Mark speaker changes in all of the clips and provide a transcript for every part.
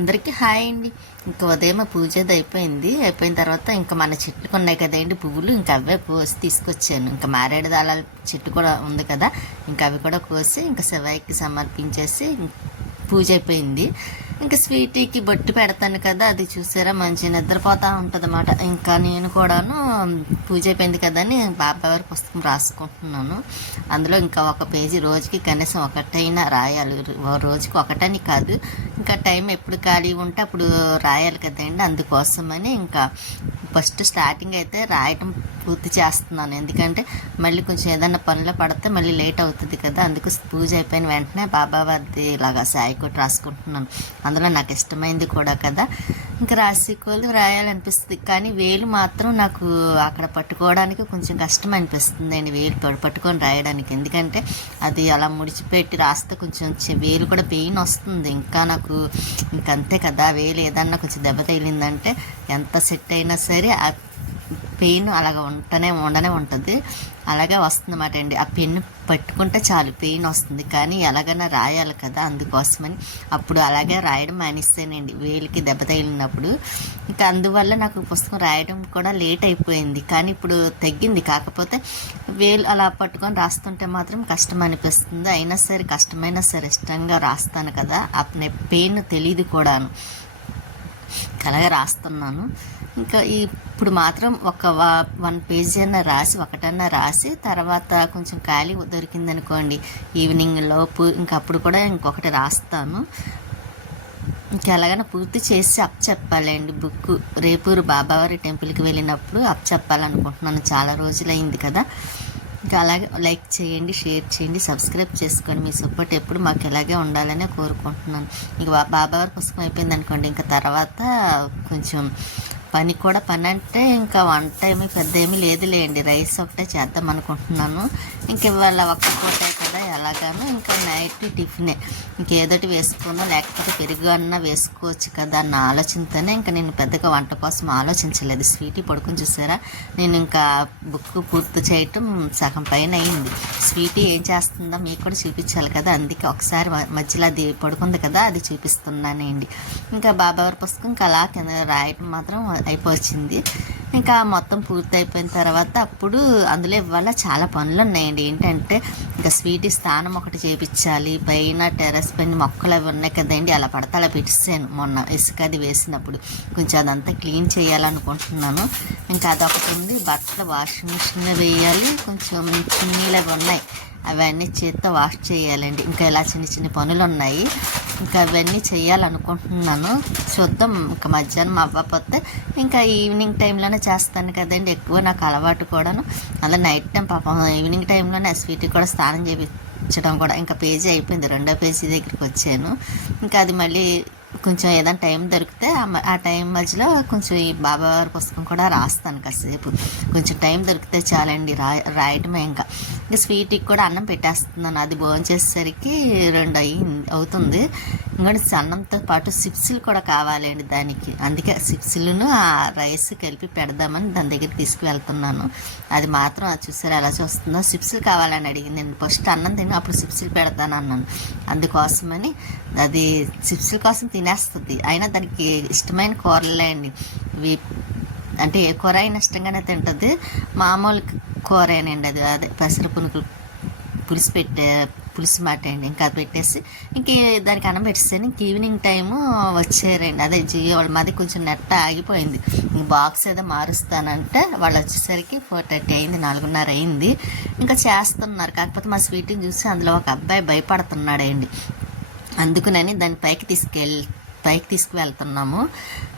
Speaker 1: అందరికీ హాయ్ అండి. ఇంకా ఉదయం పూజ అది అయిపోయింది. అయిపోయిన తర్వాత ఇంకా మన చెట్టుకు ఉన్నాయి కదండి పువ్వులు. ఇంకా అవే కోసి తీసుకొచ్చాను. ఇంకా మారేడు దళాల చెట్టు కూడా ఉంది కదా ఇంకా అవి కూడా కోసి ఇంకా శివాయికి సమర్పించేసి పూజ అయిపోయింది. ఇంకా స్వీటీకి బొట్టు పెడతాను కదా అది చూసారా? మంచి నిద్రపోతా ఉంటుంది అన్నమాట ఇంకా నేను కూడాను పూజ అయిపోయింది కదా అని బాబావారి పుస్తకం రాసుకుంటున్నాను. అందులో ఇంకా ఒక పేజీ రోజుకి కనీసం ఒకటైనా రాయాలి. రోజుకి ఒకటని కాదు. ఇంకా టైం ఎప్పుడు ఖాళీ ఉంటే అప్పుడు రాయాలి కదండి. అందుకోసమని ఇంకా ఫస్ట్ స్టార్టింగ్ అయితే రాయటం పూర్తి చేస్తున్నాను. ఎందుకంటే మళ్ళీ కొంచెం ఏదైనా పనిలో పడితే మళ్ళీ లేట్ అవుతుంది కదా. అందుకు పూజ అయిపోయిన వెంటనే బాబా వారిది ఇలాగా సాయి కొట్టి రాసుకుంటున్నాను. అందులో నాకు ఇష్టమైంది కూడా కదా. ఇంకా రాసి రాయాలనిపిస్తుంది. కానీ వేలు మాత్రం నాకు అక్కడ పట్టుకోవడానికి కొంచెం కష్టం అనిపిస్తుంది అండి వేలు పట్టుకొని రాయడానికి. ఎందుకంటే అది అలా ముడిచిపెట్టి రాస్తే కొంచెం వేలు కూడా పెయిన్ వస్తుంది. ఇంకా నాకు ఇంకంతే కదా. వేలు ఏదన్నా కొంచెం దెబ్బ తగిలిందంటే ఎంత సెట్ అయినా సరే పెయిన్ అలాగ ఉంటనే ఉండనే ఉంటుంది. అలాగే వస్తుందన్నమాట అండి. ఆ పెన్ పట్టుకుంటే చాలు పెయిన్ వస్తుంది. కానీ ఎలాగైనా రాయాలి కదా అందుకోసమని. అప్పుడు అలాగే రాయడం మానేస్తానండి వేలికి దెబ్బ తగిలినప్పుడు. ఇంకా అందువల్ల నాకు పుస్తకం రాయడం కూడా లేట్ అయిపోయింది. కానీ ఇప్పుడు తగ్గింది. కాకపోతే వేలు అలా పట్టుకొని రాస్తుంటే మాత్రం కష్టం అనిపిస్తుంది. అయినా సరే కష్టమైనా సరే ఇష్టంగా రాస్తాను కదా. ఆ పెయిన్ తెలియదు కూడాను. అలాగే రాస్తున్నాను. ఇంకా ఇప్పుడు మాత్రం ఒక వన్ పేజీ అన్న రాసి ఒకటన్నా రాసి తర్వాత కొంచెం ఖాళీ దొరికిందనుకోండి. ఈవినింగ్ లోపు ఇంకా అప్పుడు కూడా ఇంకొకటి రాస్తాను. ఇంకా ఎలాగైనా పూర్తి చేసి అప్ చెప్పాలండి. బుక్ రేపూరు బాబావారి టెంపుల్కి వెళ్ళినప్పుడు అప్ చెప్పాలనుకుంటున్నాను. చాలా రోజులైంది కదా. ఇంకా అలాగే లైక్ చేయండి షేర్ చేయండి సబ్స్క్రైబ్ చేసుకోండి. మీ సపోర్ట్ ఎప్పుడు మాకు ఇలాగే ఉండాలని కోరుకుంటున్నాను. ఇంకా బా- బాబావారి పుస్తకం అయిపోయింది అనుకోండి ఇంకా తర్వాత కొంచెం పని కూడా పని అంటే ఇంకా వంట ఏమి పెద్ద ఏమీ లేదు లేండి రైస్ ఒకటే చేద్దాం అనుకుంటున్నాను. ఇంక ఇవాళ ఒక్క పూటే కదా ఎలాగాను ఇంకా నైట్ టిఫినే. ఇంకేదోటి వేసుకున్నా లేకపోతే పెరుగు అన్న వేసుకోవచ్చు కదా అన్న ఆలోచనతోనే ఇంకా నేను పెద్దగా వంట కోసం ఆలోచించలేదు. స్వీటీ పడుకుని చూసారా? నేను ఇంకా బుక్ పూర్తి చేయటం సగం పైన అయింది. స్వీటీ ఏం చేస్తుందో మీకు కూడా చూపించాలి కదా. అందుకే ఒకసారి మ- మధ్యలో అది పడుకుంది కదా అది చూపిస్తున్నానండి. ఇంకా బాబావారి పుస్తకం ఇంకా అలా కింద రాయటం మాత్రం అయిపోయింది ఇంకా మొత్తం పూర్తి అయిపోయిన తర్వాత అప్పుడు అందులో ఇవాళ చాలా పనులు ఉన్నాయండి ఏంటంటే ఇంకా స్వీట్ స్థానం ఒకటి చేపించాలి పైన టెర్రస్ పైన మొక్కలు అవి ఉన్నాయి కదండి అలా పడితే అలా పెట్టిస్తాను మొన్న ఇసుక అది వేసినప్పుడు కొంచెం అదంతా క్లీన్ చేయాలనుకుంటున్నాను. ఇంకా అదొకటి ఉంది బట్టలు వాషింగ్ మిషన్లో వేయాలి కొంచెం చిన్నీలు అవి ఉన్నాయి. అవన్నీ చేత్తో వాష్ చేయాలండి. ఇంకా ఇలా చిన్న చిన్న పనులు ఉన్నాయి ఇంకా అవన్నీ చేయాలనుకుంటున్నాను. చూద్దాం ఇంకా మధ్యాహ్నం అవ్వకపోతే ఇంకా ఈవినింగ్ టైంలోనే చేస్తాను కదండి ఎక్కువ నాకు అలవాటు కూడాను. అలా నైట్ టైం పాపం ఈవినింగ్ టైంలోనే స్వీట్ కూడా స్నానం చేయించడం కూడా ఇంకా పేజీ అయిపోయింది రెండో పేజీ దగ్గరికి వచ్చాను. ఇంకా అది మళ్ళీ కొంచెం ఏదైనా టైం దొరికితే ఆ టైం మధ్యలో కొంచెం ఈ బాబావారి పుస్తకం కూడా రాస్తాను కాసేపు. కొంచెం టైం దొరికితే చాలండి రా రాయటమే ఇంకా. ఇంకా స్వీట్కి కూడా అన్నం పెట్టేస్తున్నాను. అది భోంచేసరికి రెండు అయ్యింది అవుతుంది. ఇంకోటి అన్నంతో పాటు సిప్సులు కూడా కావాలండి దానికి. అందుకే సిప్స్లను ఆ రైస్ కలిపి పెడదామని దాని దగ్గర తీసుకువెళ్తున్నాను. అది మాత్రం అది చూసారు ఎలా చూస్తుందో? సిప్స్లు కావాలని అడిగింది నేను. ఫస్ట్ అన్నం తిని అప్పుడు సిప్స్లు పెడతాను అన్నాను. అందుకోసమని అది సిప్స్ల కోసం తినేస్తుంది. అయినా దానికి ఇష్టమైన కూరలే అండి. ఇవి అంటే ఏ కూర అయినా ఇష్టంగానే తింటుంది. మామూలు కూరేనండి అది. అదే పెసర పునుకులు పులుసు పెట్టే పులుసు మాట అండి ఇంకా అది పెట్టేసి ఇంక దానికి అన్నం పెట్టేసాను ఇంక ఈవినింగ్ టైము వచ్చారండి అదే జియో వాళ్ళు మాది కొంచెం నెట్ ఆగిపోయింది. ఇంక బాక్స్ ఏదో మారుస్తానంటే వాళ్ళు వచ్చేసరికి ఫోర్ థర్టీ అయింది నాలుగున్నర అయింది. ఇంకా చేస్తున్నారు. కాకపోతే మా స్వీట్ని చూసి అందులో ఒక అబ్బాయి భయపడుతున్నాడండి. అందుకునని దాన్ని పైకి తీసుకెళ్ళి పైకి తీసుకువెళ్తున్నాము.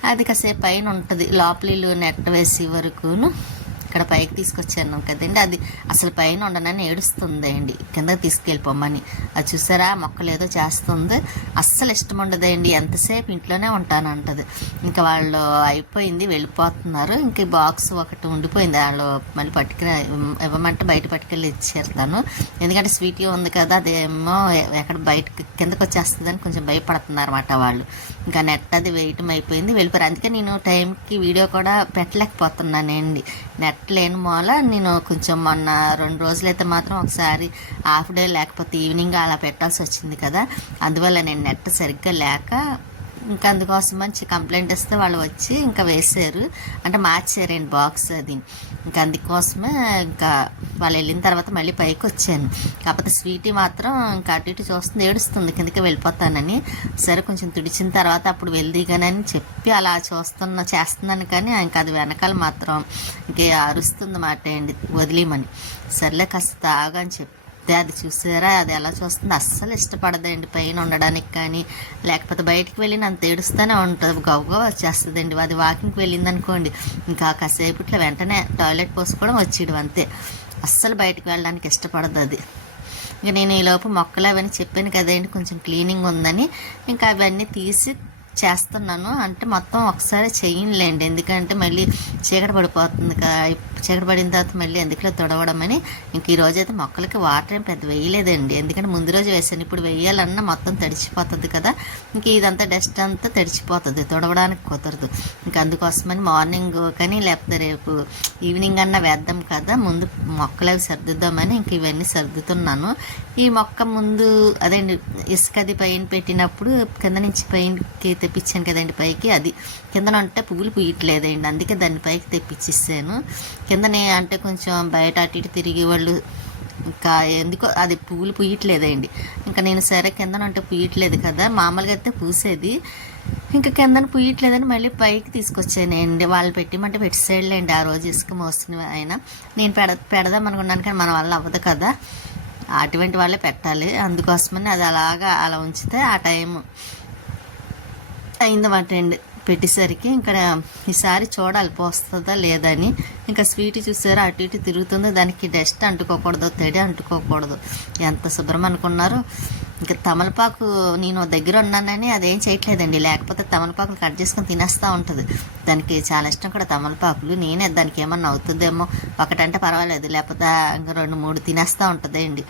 Speaker 1: అది కాసేపు పైన ఉంటుంది. లోపలిలు నెట్ వేసే వరకును ఇక్కడ పైకి తీసుకొచ్చాను కదండి. అది అసలు పైన ఉండనని ఏడుస్తుంది అండి కిందకి తీసుకెళ్ళిపోమని అది చూసారా? మొక్కలు ఏదో చేస్తుంది. అస్సలు ఇష్టం ఉండదండి. ఎంతసేపు ఇంట్లోనే ఉంటానంటది. ఇంకా వాళ్ళు అయిపోయింది వెళ్ళిపోతున్నారు. ఇంక బాక్స్ ఒకటి ఉండిపోయింది. వాళ్ళు మళ్ళీ పట్టుకుని ఇవ్వమంటే బయట పట్టుకెళ్ళి ఇచ్చేస్తాను ఎందుకంటే స్వీట్ ఉంది కదా అదేమో ఎక్కడ బయటకి కిందకు వచ్చేస్తుందని కొంచెం భయపడుతున్నారు అనమాట వాళ్ళు. ఇంకా నెట్ అది వేయటం అయిపోయింది. వెళ్ళిపోయారు. అందుకే నేను టైంకి వీడియో కూడా పెట్టలేకపోతున్నానండి. నెట్ లేని మూల. నేను కొంచెం మొన్న రెండు రోజులైతే మాత్రం ఒకసారి హాఫ్ డే లేకపోతే ఈవినింగ్ అలా పెట్టాల్సి వచ్చింది కదా. అందువల్ల నేను నెట్ సరిగ్గా లేక ఇంకా అందుకోసం మంచి కంప్లైంట్ ఇస్తే వాళ్ళు వచ్చి ఇంకా వేసారు. అంటే మార్చారండి బాక్స్ అది. ఇంకా అందుకోసమే ఇంకా వాళ్ళు వెళ్ళిన తర్వాత మళ్ళీ పైకి వచ్చాను. కాకపోతే స్వీటీ మాత్రం ఇంకా అటు ఇటు చూస్తుంది ఏడుస్తుంది కిందకి వెళ్ళిపోతానని. సరే కొంచెం తుడిచిన తర్వాత అప్పుడు వెళ్దిగానని చెప్పి అలా చూస్తున్నా చేస్తున్నాను కానీ ఇంకా అది వెనకాల మాత్రం ఇంకే అరుస్తుంది మాట అండి వదిలేమని సర్లే కాస్త ఆగని చెప్పి అది చూసారా? అది ఎలా చూస్తుంది అస్సలు ఇష్టపడదండి పైన ఉండడానికి కానీ లేకపోతే బయటికి వెళ్ళిన అంత ఏడుస్తూనే ఉంటుంది. గవ్వ వచ్చేస్తుందండి. అది వాకింగ్కి వెళ్ళింది అనుకోండి ఇంకా ఇట్లా వెంటనే టాయిలెట్ పోసుకోవడం వచ్చేయడం అంతే. అస్సలు బయటకు వెళ్ళడానికి ఇష్టపడదు అది. ఇంకా నేను ఈలోపు మొక్కలు అవన్నీ చెప్పాను కదండి కొంచెం క్లీనింగ్ ఉందని. ఇంకా అవన్నీ తీసి చేస్తున్నాను. అంటే మొత్తం ఒకసారి చేయనులేండి ఎందుకంటే మళ్ళీ చీకటి పడిపోతుంది కదా చీకటి పడిన తర్వాత మళ్ళీ ఎందుకులో తొడవడం అని ఇంక ఈ రోజు అయితే మొక్కలకి వాటర్ ఏం పెద్ద వేయలేదండి. ఎందుకంటే ముందు రోజు వేసాను ఇప్పుడు వేయాలన్నా మొత్తం తడిచిపోతుంది కదా. ఇంక ఇదంతా డస్ట్ అంతా తడిచిపోతుంది తొడవడానికి కుదరదు. ఇంక అందుకోసమని మార్నింగ్ కానీ లేకపోతే రేపు ఈవినింగ్ అన్నా వేద్దాం కదా ముందు మొక్కలు అవి సర్దుద్దామని ఇంక ఇవన్నీ సర్దుతున్నాను. ఈ మొక్క ముందు అదేండి ఇసుక అది పైన పెట్టినప్పుడు కింద నుంచి పైనకి తెప్పించాను కదండి పైకి అది. కిందన ఉంటే పువ్వులు పూయట్లేదండి అందుకే దాన్ని పైకి తెప్పించేసాను. కిందనే అంటే కొంచెం బయట అటు ఇటు తిరిగి వాళ్ళు ఇంకా ఎందుకో అది పువ్వులు పూయట్లేదండి. ఇంకా నేను సరే కిందన అంటే పూయట్లేదు కదా మామూలుగా అయితే పూసేది. ఇంకా కిందన పూయట్లేదని మళ్ళీ పైకి తీసుకొచ్చానండి వాళ్ళు పెట్టిమంటే పెట్టి సైడ్లేండి ఆ రోజు ఇసుక మోసిన ఆయన. నేను పెడ పెడదాం అనుకున్నాను కానీ మన వల్ల అవ్వదు కదా. అటువంటి వాళ్ళే పెట్టాలి. అందుకోసమని అది అలాగా అలా ఉంచితే ఆ టైం అయిందన్నమాట అండి పెట్టేసరికి ఇక్కడ ఈసారి చూడాలి పోస్తుందా లేదని. ఇంకా స్వీట్ చూసారా అటు ఇటు తిరుగుతుందో. దానికి డస్ట్ అంటుకోకూడదు తడి అంటుకోకూడదు. ఎంత శుభ్రం అనుకున్నారు. ఇంకా తమలపాకు నేను దగ్గర ఉన్నానని అదేం చేయట్లేదండి. లేకపోతే తమలపాకులు కట్ చేసుకొని తినేస్తూ ఉంటుంది. దానికి చాలా ఇష్టం కూడా తమలపాకులు. నేనే దానికి ఏమన్నా అవుతుందేమో. ఒకటంటే పర్వాలేదు. లేకపోతే ఇంకా రెండు మూడు తినేస్తూ ఉంటుందండి.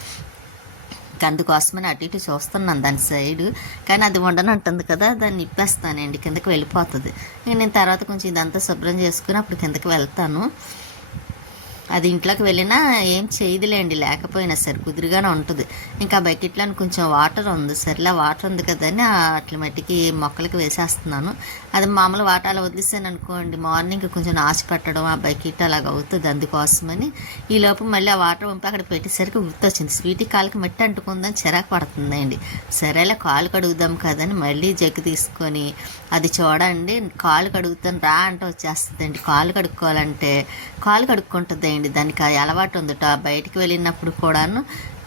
Speaker 1: అందుకోసమని అటు ఇటు చూస్తున్నాను దాని సైడ్. కానీ అది ఉండనంటుంది కదా దాన్ని ఇప్పేస్తానండి కిందకి వెళ్ళిపోతుంది. నేను తర్వాత కొంచెం ఇదంతా శుభ్రం చేసుకుని అప్పుడు కిందకి వెళ్తాను. అది ఇంట్లోకి వెళ్ళినా ఏం చేయదులేండి లేకపోయినా సరే కుదురుగానే ఉంటుంది. ఇంకా బకెట్లో కొంచెం వాటర్ ఉంది. సరేలా వాటర్ ఉంది కదని అట్ల మట్టికి మొక్కలకి వేసేస్తున్నాను. అది మామూలు వాటర్ అలా వదిలేసాను అనుకోండి మార్నింగ్ కొంచెం నాచు పెట్టడం ఆ బకెట్ అలాగ అవుతుంది అందుకోసమని. ఈ లోపు మళ్ళీ ఆ వాటర్ పంపి అక్కడ పెట్టేసరికి గుర్తొచ్చింది. స్వీటీ కాలుకి మట్టి అంటుకుందని చిరాకు పడుతుందండి. సరేలా కాలు కడుగుదాం కదని మళ్ళీ జగ్గు తీసుకొని అది చూడండి కాలు కడుగుతాను రా అంటే వచ్చేస్తుందండి. కాలు కడుక్కోవాలంటే కాలు కడుక్కుంటుందండి. దానికి ఆ అలవాటు ఉందట. బయటికి వెళ్ళినప్పుడు కూడాను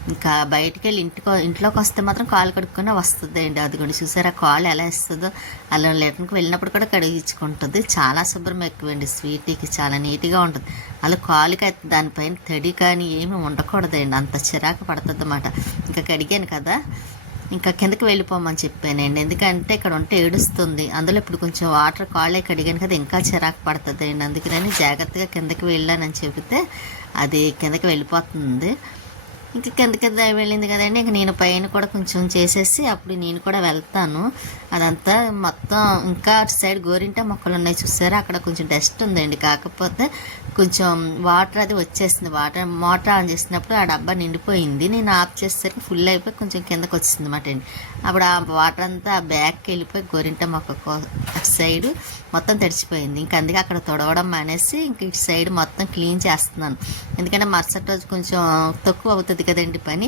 Speaker 1: ఇంకా బయటికి వెళ్ళి ఇంటికో ఇంట్లోకి వస్తే మాత్రం కాలు కడుక్కొని వస్తుంది అండి అది కూడా చూసారా కాలు ఎలా ఇస్తుందో? అలా లెటర్కి వెళ్ళినప్పుడు కూడా కడిగించుకుంటుంది. చాలా శుభ్రం ఎక్కువండి. స్వీటీకి చాలా నీట్గా ఉంటుంది. అలా కాలుకి అయితే దానిపైన తడి కానీ ఏమీ ఉండకూడదండి. అంత చిరాకు పడుతుంది అన్నమాట ఇంకా కడిగాను కదా. ఇంకా కిందకి వెళ్ళిపోమని చెప్పానండి. ఎందుకంటే ఇక్కడ ఉంటే ఏడుస్తుంది. అందులో ఇప్పుడు కొంచెం వాటర్ కాళ్ళే కడిగాను కదా ఇంకా చిరాకు పడుతుంది అండి అందుకని జాగ్రత్తగా కిందకి వెళ్ళానని చెబితే అది కిందకి వెళ్ళిపోతుంది. ఇంకా కింద కింద వెళ్ళింది కదండి. ఇంక నేను పైన కూడా కొంచెం చేసేసి అప్పుడు నేను కూడా వెళ్తాను. అదంతా మొత్తం ఇంకా అటు సైడ్ గోరింట మొక్కలు ఉన్నాయి చూసారా? అక్కడ కొంచెం డస్ట్ ఉందండి. కాకపోతే కొంచెం వాటర్ అది వచ్చేసింది. వాటర్ మోటార్ ఆన్ చేసినప్పుడు ఆ డబ్బా నిండిపోయింది. నేను ఆఫ్ చేసేసరికి ఫుల్ అయిపోయి కొంచెం కిందకు వచ్చింది అనమాట అండి. అప్పుడు ఆ వాటర్ అంతా ఆ బ్యాగ్కి వెళ్ళిపోయి గోరింట మొక్క అటు సైడ్ మొత్తం తడిచిపోయింది. ఇంకా అందుకే అక్కడ తొడవడం మానేసి ఇంక ఇటు సైడ్ మొత్తం క్లీన్ చేస్తున్నాను. ఎందుకంటే మరుసటి రోజు కొంచెం తక్కువ అవుతుంది కదండి పని.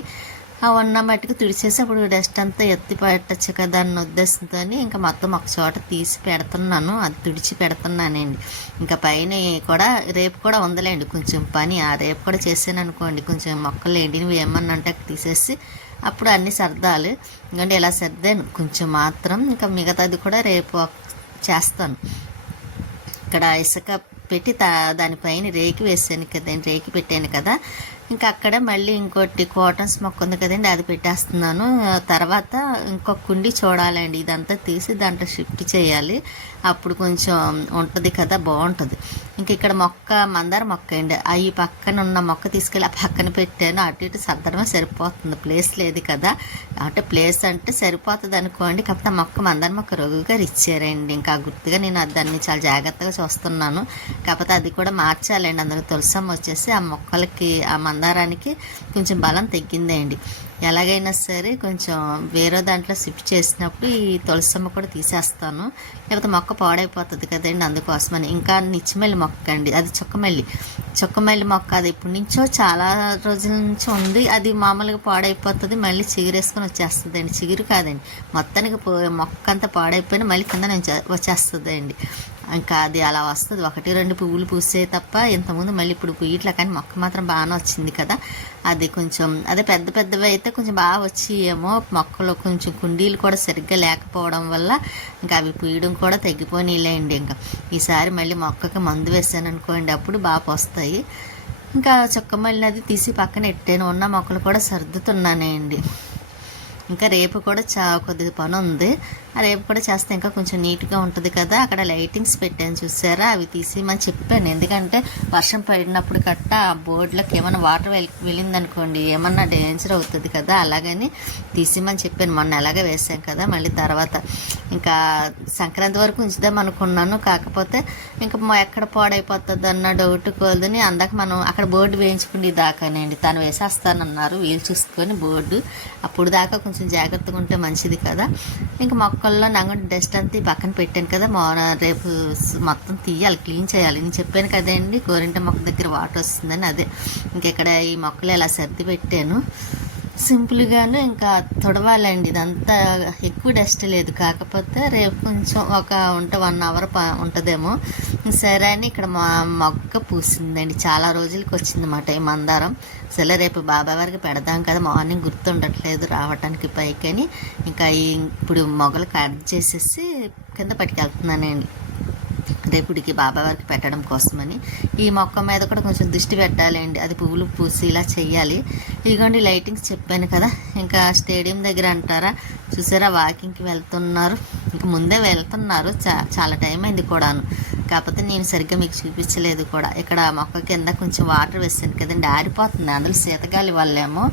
Speaker 1: ఆ ఉన్న మట్టుకు తుడిచేసి అప్పుడు డస్ట్ అంతా ఎత్తి పెట్టచ్చు కదా అన్న ఉద్దేశంతో ఇంకా మొత్తం ఒక చోట తీసి పెడుతున్నాను. అది తుడిచి పెడుతున్నానండి. ఇంకా పైన కూడా రేపు కూడా ఉందలేండి కొంచెం పని. ఆ రేపు కూడా చేసాను అనుకోండి. కొంచెం మొక్కలు ఎండినవి ఏమన్నా అంటే తీసేసి అప్పుడు అన్ని సర్దాలి. ఎందుకంటే ఇలా సర్దాను. కొంచెం మాత్రం ఇంకా మిగతాది కూడా రేపు చేస్తాను. ఇక్కడ ఇసుక పెట్టి తా దానిపైన రేకి వేసాను కదండి రేకి పెట్టాను కదా. ఇంకా అక్కడ మళ్ళీ ఇంకోటి కాటన్స్ మొక్క ఉంది కదండి అది పెట్టేస్తున్నాను. తర్వాత ఇంకొక కుండి చూడాలండి. ఇదంతా తీసి దాంట్లో షిఫ్ట్ చేయాలి. అప్పుడు కొంచెం ఉంటుంది కదా బాగుంటుంది. ఇంక ఇక్కడ మొక్క మందార మొక్క అండి. అవి పక్కన ఉన్న మొక్క తీసుకెళ్ళి ఆ పక్కన పెట్టాను. అటు ఇటు సర్దడమే సరిపోతుంది. ప్లేస్ లేదు కదా. అంటే ప్లేస్ అంటే సరిపోతుంది అనుకోండి. కాకపోతే ఆ మొక్క మందార మొక్క రఘుగారు ఇచ్చారండి. ఇంకా గుర్తుగా నేను దాన్ని చాలా జాగ్రత్తగా చూస్తున్నాను. కాకపోతే అది కూడా మార్చాలండి. అందులో తులసం వచ్చేసి ఆ మొక్కలకి ఆ మందారానికి కొంచెం బలం తగ్గిందండి. ఎలాగైనా సరే కొంచెం వేరే దాంట్లో షిఫ్ట్ చేసినప్పుడు ఈ తులసమ్మ కూడా తీసేస్తాను. లేకపోతే మొక్క పాడైపోతుంది కదండి అందుకోసమని. ఇంకా నిచ్చిమల్లి మొక్క అండి. అది చుక్కమల్లి. చుక్కమల్లి మొక్క అది ఎప్పటి నుంచో చాలా రోజుల నుంచి ఉంది. అది మామూలుగా పాడైపోతుంది. మళ్ళీ చిగురేసుకొని వచ్చేస్తుంది అండి చిగురు కాదండి. మొత్తానికి మొక్క అంతా పాడైపోయినా మళ్ళీ కింద నుంచి వచ్చేస్తుంది అండి ఇంకా అది అలా వస్తుంది. ఒకటి రెండు పువ్వులు పూసే తప్ప ఇంతకుముందు మళ్ళీ ఇప్పుడు పుయ్యట్లే కానీ మొక్క మాత్రం బాగానే వచ్చింది కదా. అది కొంచెం అదే పెద్ద పెద్దవి అయితే కొంచెం బాగా వచ్చి ఏమో మొక్కలు కొంచెం కుండీలు కూడా సరిగ్గా లేకపోవడం వల్ల ఇంకా అవి పూయడం కూడా తగ్గిపోయినాయిలేండి ఇంకా. ఈసారి మళ్ళీ మొక్కకి మందు వేసాను అనుకోండి అప్పుడు బాగా పోస్తాయి. ఇంకా చొక్క మళ్ళీ అది తీసి పక్కన ఎట్టేను ఉన్న మొక్కలు కూడా సర్దుతున్నానండి. ఇంకా రేపు కూడా చా కొద్దిగా పని ఉంది. ఆ రేపు కూడా చేస్తే ఇంకా కొంచెం నీట్గా ఉంటుంది కదా. అక్కడ లైటింగ్స్ పెట్టాను చూసారా? అవి తీసి మనం చెప్పాను. ఎందుకంటే వర్షం పడినప్పుడు కట్ట ఆ బోర్డులకు ఏమైనా వాటర్ వెళ్ళి వెళ్ళిందనుకోండి ఏమన్నా డేంజర్ అవుతుంది కదా. అలాగని తీసిమని చెప్పాను. మొన్న ఎలాగే వేసాం కదా మళ్ళీ తర్వాత. ఇంకా సంక్రాంతి వరకు ఉంచుదాం అనుకున్నాను. కాకపోతే ఇంకా మా ఎక్కడ పాడైపోతుంది అన్న డౌట్ కోదని అందాక మనం అక్కడ బోర్డు వేయించుకునే దాకానండి తను వేసేస్తానన్నారు. వీలు చూసుకొని బోర్డు. అప్పుడు దాకా కొంచెం కొంచెం జాగ్రత్తగా ఉంటే మంచిది కదా. ఇంకా మొక్కల్లో నాకు డస్ట్ అంతా ఈ పక్కన పెట్టాను కదా. మా రేపు మొత్తం తీయాలి క్లీన్ చేయాలి. నేను చెప్పాను కదండి గోరింట మొక్క దగ్గర వాటర్ వస్తుందని అదే. ఇంకెక్కడ ఈ మొక్కలు ఇలా సర్ది పెట్టాను. సింపుల్గాను ఇంకా తుడవాలండి. ఇదంతా ఎక్కువ డస్ట్ లేదు. కాకపోతే రేపు కొంచెం ఒక ఉంట వన్ అవర్ ప ఉంటుందేమో. సరే అని ఇక్కడ మా మొక్క పూసిందండి. చాలా రోజులకి వచ్చిందన్నమాట ఈ మందారం సరే రేపు బాబాయ్ వారికి పెడదాం కదా. మార్నింగ్ గుర్తుండట్లేదు రావటానికి పైకని. ఇంకా ఇప్పుడు మొగలు కట్ చేసేసి కింద పట్టుకెళ్తున్నానండి. దేవుడికి బాబా వారికి పెట్టడం కోసమని. ఈ మొక్క మీద కూడా కొంచెం దృష్టి పెట్టాలండి. అది పువ్వులు పూసి ఇలా చెయ్యాలి. ఇదిగోండి లైటింగ్స్ చెప్పాను కదా. ఇంకా స్టేడియం దగ్గర అంటారా? చూసారా వాకింగ్కి వెళ్తున్నారు. ఇంక ముందే వెళ్తున్నారు. చా చాలా టైం అయింది కూడాను. కాకపోతే నేను సరిగ్గా మీకు చూపించలేదు కూడా. ఇక్కడ మొక్క కింద కొంచెం వాటర్ వేసాను కదండి ఆరిపోతుంది. అందులో శీతగాలి వల్లేమో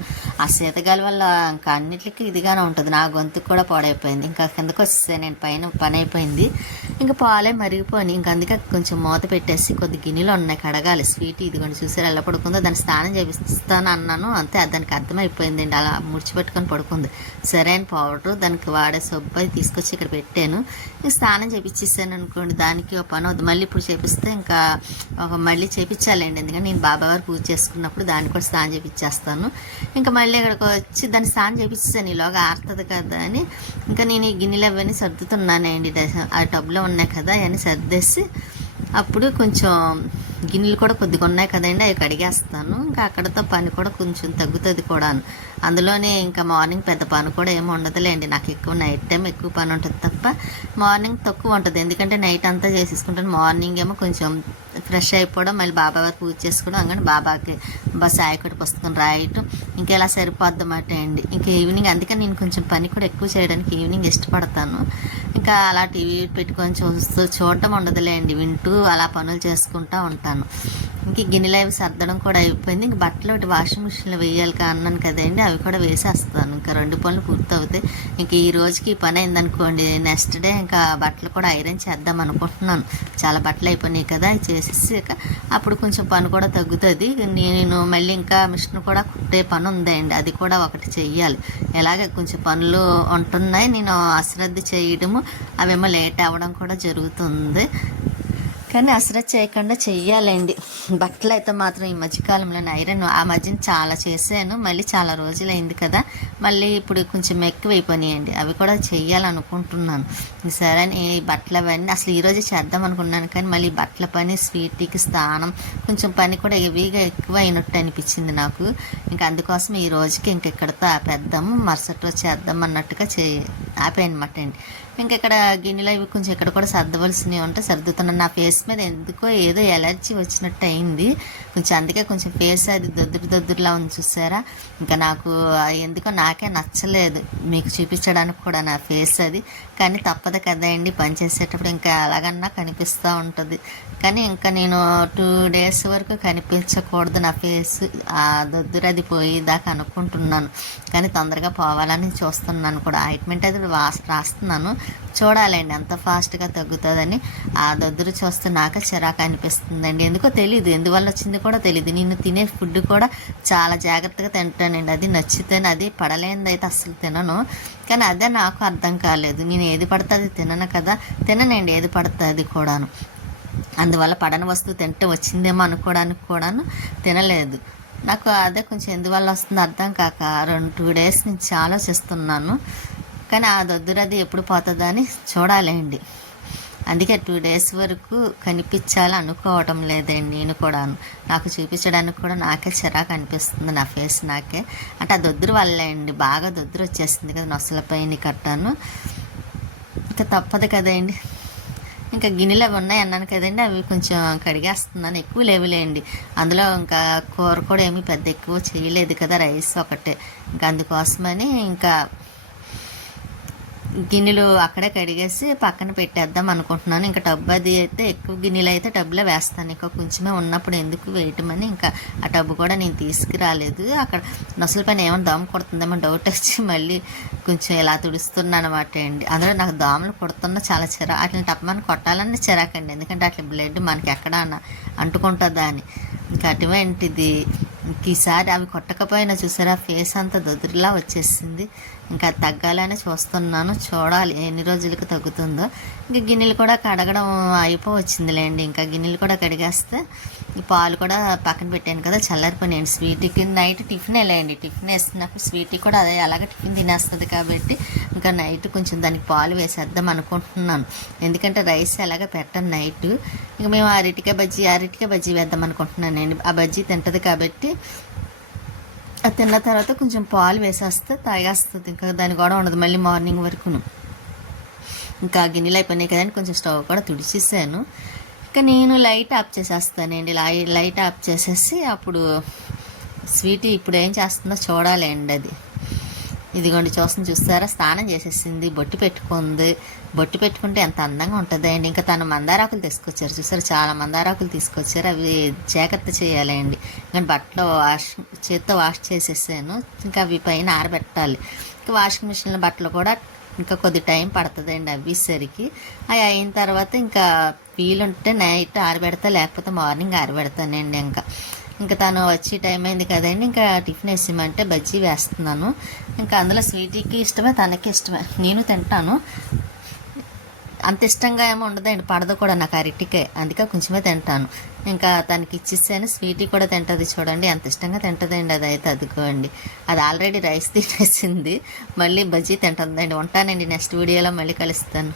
Speaker 1: ఆ శీతగాలి వల్ల ఇంకా అన్నిటికీ ఇదిగానే ఉంటుంది. నా గొంతు కూడా పాడైపోయింది. ఇంకా కిందకు వచ్చేసాను నేను పైన పని అయిపోయింది. ఇంకా పాలే మరిగిపోయి ఇంకా అందుకే కొంచెం మూత పెట్టేసి కొద్ది గిన్నెలు ఉన్నాయి కడగాలి. స్వీట్ ఇదిగోండి చూసారు ఎలా పడుకుందో? దాన్ని స్నానం చేపిస్తాను అన్నాను. అంతే దానికి అర్థమైపోయిందండి. అలా ముడిచిపెట్టుకొని పడుకుంది. సరే అని పౌడర్ దానికి వాడే సబ్బు తీసుకొచ్చి ఇక్కడ పెట్టాను. ఇంక స్నానం చేపించేసాను అనుకోండి దానికి ఒక పని అవుతుంది మళ్ళీ ఇప్పుడు చేపిస్తే ఇంకా ఒక మళ్ళీ చేపించాలండి ఎందుకంటే నేను బాబావారు పూజ చేసుకున్నప్పుడు దాన్ని కూడా స్నానం చేపించేస్తాను ఇంకా మళ్ళీ ఇక్కడికి వచ్చి దాన్ని స్నానం చేపించేసాను ఈలోగా ఆరుతుంది కదా అని. ఇంకా నేను ఈ గిన్నెలు అవన్నీ సర్దుతున్నానండి. ఆ టబ్లో ఉన్నాయి కదా అవన్నీ సర్దేసి అప్పుడు కొంచెం గిన్నెలు కూడా కొద్దిగా ఉన్నాయి కదండి అవి కడిగేస్తాను. ఇంకా అక్కడతో పని కూడా కొంచెం తగ్గుతుంది కూడా అందులోనే ఇంకా మార్నింగ్ పెద్ద పని కూడా ఏమి ఉండదులేండి. నాకు ఎక్కువ నైట్ టైం ఎక్కువ పని ఉంటుంది తప్ప మార్నింగ్ తక్కువ ఉంటుంది. ఎందుకంటే నైట్ అంతా చేసేసుకుంటాను. మార్నింగ్ ఏమో కొంచెం ఫ్రెష్ అయిపోవడం మళ్ళీ బాబా వారు పూజ చేసుకోవడం అందుకని బాబాకి బస్ ఆయకుడి పుస్తకం రాయటం ఇంకా ఇలా సరిపోద్ది అండి. ఇంకా ఈవినింగ్ అందుకని నేను కొంచెం పని కూడా ఎక్కువ చేయడానికి ఈవినింగ్ ఇష్టపడతాను. ఇంకా అలా టీవీ పెట్టుకొని చూస్తూ చూడటం ఉండదులేండి వింటూ అలా పనులు చేసుకుంటూ ఉంటాను. ఇంక గిన్నెలు అవి సర్దడం కూడా అయిపోయింది. ఇంక బట్టలు ఒకటి వాషింగ్ మిషన్లో వేయాలి కా అన్నాను కదండి అవి కూడా వేసేస్తాను. ఇంకా రెండు పనులు పూర్తవుతాయి. ఇంక ఈ రోజుకి ఈ పని అయిందనుకోండి నెక్స్ట్ డే ఇంకా బట్టలు కూడా ఐరన్ చేద్దాం అనుకుంటున్నాను. చాలా బట్టలు అయిపోయినాయి కదా అవి చేసేసి ఇక అప్పుడు కొంచెం పని కూడా తగ్గుతుంది. నేను మళ్ళీ ఇంకా మిషన్ కూడా కుట్టే పని ఉందండి అది కూడా ఒకటి చెయ్యాలి. ఎలాగే కొంచెం పనులు ఉంటున్నాయి నేను అశ్రద్ధ చేయడము అవేమో లేట్ అవ్వడం కూడా జరుగుతుంది. కానీ అసలు చేయకుండా చెయ్యాలండి. బట్టలు అయితే మాత్రం ఈ మధ్యకాలంలో ఐరన్ ఆ మధ్యన చాలా చేశాను. మళ్ళీ చాలా రోజులైంది కదా. మళ్ళీ ఇప్పుడు కొంచెం ఎక్కువైపోయినాయండి. అవి కూడా చెయ్యాలనుకుంటున్నాను. సరే అని ఈ బట్టలు అవన్నీ అసలు ఈరోజు చేద్దాం అనుకున్నాను కానీ మళ్ళీ బట్టల పని స్వీట్కి స్నానం కొంచెం పని కూడా హెవీగా ఎక్కువ అయినట్టు అనిపించింది నాకు. ఇంకా అందుకోసం ఈ రోజుకి ఇంక ఇక్కడతో ఆపేద్దాము. మరుసటి రోజు చేద్దాం అన్నట్టుగా చే ఆపాయనమాట అండి. ఇంకా ఇక్కడ గిన్నెలో ఇవి కొంచెం ఇక్కడ కూడా సర్దవలసినవి ఉంటే సర్దుతున్నాను. నా ఫేస్ మీద ఎందుకో ఏదో ఎలర్జీ వచ్చినట్టు అయింది. కొంచెం అందుకే కొంచెం ఫేస్ అది దొద్దురు దొద్దురులా ఉంది చూసారా? ఇంకా నాకు ఎందుకో నాకే నచ్చలేదు. మీకు చూపించడానికి కూడా నా ఫేస్ అది. కానీ తప్పదు కదండి పని చేసేటప్పుడు ఇంకా అలాగన్నా కనిపిస్తూ ఉంటుంది. కానీ ఇంకా నేను టూ డేస్ వరకు కనిపించకూడదు నా ఫేస్. ఆ దొద్దురు అది పోయేదాకా అనుకుంటున్నాను. కానీ తొందరగా పోవాలని చూస్తున్నాను కూడా. ఆయింట్మెంట్ అది వాస్ రాస్తున్నాను. చూడాలండి ఎంత ఫాస్ట్గా తగ్గుతుందని. ఆ దొద్దురు చూస్తే నాకే చిరాకు అనిపిస్తుందండి. ఎందుకో తెలియదు ఎందువల్ల వచ్చింది కూడా తెలియదు నేను తినే ఫుడ్ కూడా చాలా జాగ్రత్తగా తింటానండి. అది నచ్చితేనే అది పడలేనిది అయితే అస్సలు తినను. కానీ అదే నాకు అర్థం కాలేదు. నేను ఏది పడితే అది తినను కదా. తిననండి ఏది పడితే అది కూడాను. అందువల్ల పడని వస్తువు తింటే వచ్చిందేమో అనుకోవడానికి కూడాను తినలేదు. నాకు అదే కొంచెం ఎందువల్ల వస్తుందో అర్థం కాక రెండు టూ డేస్ నుంచి ఆలోచిస్తున్నాను. కానీ ఆ దొద్దురది ఎప్పుడు పోతుందా అని చూడాలండి. అందుకే టూ డేస్ వరకు కనిపించాలి అనుకోవటం లేదండి నేను కూడాను. నాకు చూపించడానికి కూడా నాకే చిరాకు అనిపిస్తుంది నా ఫేస్ నాకే. అంటే ఆ దొద్దురు వల్లే అండి బాగా దొద్దురు వచ్చేస్తుంది కదా నొసలపైన కట్టాను. ఇంకా తప్పదు కదండి. ఇంకా గిన్నెలు అవి ఉన్నాయి అన్నాను కదండి అవి కొంచెం కడిగేస్తున్నాను. ఎక్కువ లేవులేండి. అందులో ఇంకా కూర కూడా ఏమీ పెద్ద ఎక్కువ చేయలేదు కదా రైస్ ఒకటే. ఇంకా అందుకోసమని ఇంకా గిన్నెలు అక్కడే కడిగేసి పక్కన పెట్టేద్దాం అనుకుంటున్నాను. ఇంకా టబ్ అది అయితే ఎక్కువ గిన్నెలు అయితే టబ్లో వేస్తాను. ఇంకా కొంచెమే ఉన్నప్పుడు ఎందుకు వేయటమని ఇంకా ఆ టబ్బు కూడా నేను తీసుకురాలేదు. అక్కడ నొసల పైన ఏమైనా దోమ కొడుతుందేమో డౌట్ వచ్చి మళ్ళీ కొంచెం ఇలా తుడుస్తున్నాను అనమాట అండి. అందులో నాకు దోమలు కొడుతున్నా చాలా చిరా అట్లా టప్పమని కొట్టాలని చిరాకండి. ఎందుకంటే అట్లా బ్లడ్ మనకి ఎక్కడ అన్న అంటుకుంటుందా అని. ఇంకా అటువంటిది ఈసారి అవి కొట్టకపోయినా చూసారా ఫేస్ అంతా దొదిరిలా వచ్చేసింది. ఇంకా అది తగ్గాలని చూస్తున్నాను. చూడాలి ఎన్ని రోజులకు తగ్గుతుందో. ఇంకా గిన్నెలు కూడా కడగడం అయిపోవచ్చిందిలేండి. ఇంకా గిన్నెలు కూడా కడిగేస్తే ఈ పాలు కూడా పక్కన పెట్టాను కదా చల్లారిపోయాను స్వీట్కి నైట్ టిఫిన్ లేండి. టిఫిన్ వేసినప్పుడు స్వీట్కి కూడా అదే అలాగే టిఫిన్ తినేస్తుంది కాబట్టి ఇంకా నైట్ కొంచెం దానికి పాలు వేసేద్దాం అనుకుంటున్నాను. ఎందుకంటే రైస్ ఎలాగ పెట్టాను నైట్. ఇంకా మేము అరటికాయ బజ్జీ అరటికాయ బజ్జీ వేద్దాం అనుకుంటున్నానండి. ఆ బజ్జీ తింటుంది కాబట్టి అది తిన్న తర్వాత కొంచెం పాలు వేసేస్తే తాగేస్తుంది. ఇంకా దాని కూడా ఉండదు. మళ్ళీ మార్నింగ్ వరకును. ఇంకా గిన్నెలు అయిపోయినాయి కదండి. కొంచెం స్టవ్ కూడా తుడిచేసాను. ఇంకా నేను లైట్ ఆఫ్ చేసేస్తానండి. లై- లైట్ ఆఫ్ చేసేసి అప్పుడు స్వీట్ ఇప్పుడు ఏం చేస్తుందో చూడాలండి అది. ఇదిగోండి చూసిన చూస్తారా స్నానం చేసేసింది బొట్టు పెట్టుకుంది. బొట్టు పెట్టుకుంటే ఎంత అందంగా ఉంటుంది అండి ఇంకా తను మందారాకులు తీసుకొచ్చారు. చూసారు? చాలా మందారాకులు తీసుకొచ్చారు. అవి జాగ్రత్త చేయాలండి. ఇంకా బట్టలు వాష్ చేత్తో వాష్ చేసేసాను. ఇంకా అవి పైన ఆరబెట్టాలి. ఇంకా వాషింగ్ మిషన్లో బట్టలు కూడా ఇంకా కొద్ది టైం పడుతుందండి అవ్వేసరికి. అవి అయిన తర్వాత ఇంకా వీలుంటే నైట్ ఆరబెడతా లేకపోతే మార్నింగ్ ఆరబెడతానండి ఇంకా. ఇంకా తను వచ్చి టైం అయింది కదండి. ఇంకా టిఫిన్ వేసామంటే బజ్జీ వేస్తున్నాను. ఇంకా అందులో స్వీటీకి ఇష్టమే తనకి ఇష్టమే. నేను తింటాను. అంత ఇష్టంగా ఏమో ఉండదండి. పడదు కూడా నాకు అరటికే అందుకే కొంచెమే తింటాను. ఇంకా తనకి ఇచ్చేసాను. స్వీటీ కూడా తింటుంది చూడండి. అంత ఇష్టంగా తింటుందండి అది అయితే. అదుకోండి అది ఆల్రెడీ రైస్ తినేసింది. మళ్ళీ బజ్జీ తింటుందండి. ఉంటానండి. నెక్స్ట్ వీడియోలో మళ్ళీ కలుస్తాను.